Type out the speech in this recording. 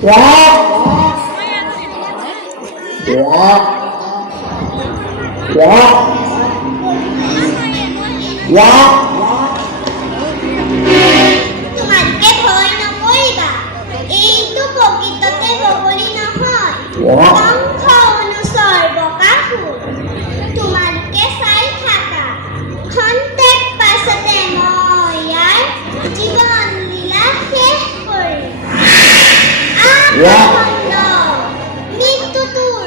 তোমাকে ভয় নকৰিবা, এইটো প্ৰকৃততে বগলী নহয়, শংখ অনুচৰ বকাসুৰ। তোমালোকে চাই থাকা, খন্তেক পাছতে মই ইয়াৰ জীৱন লীলা শেষ কৰিম। মৃত্যু তোৰ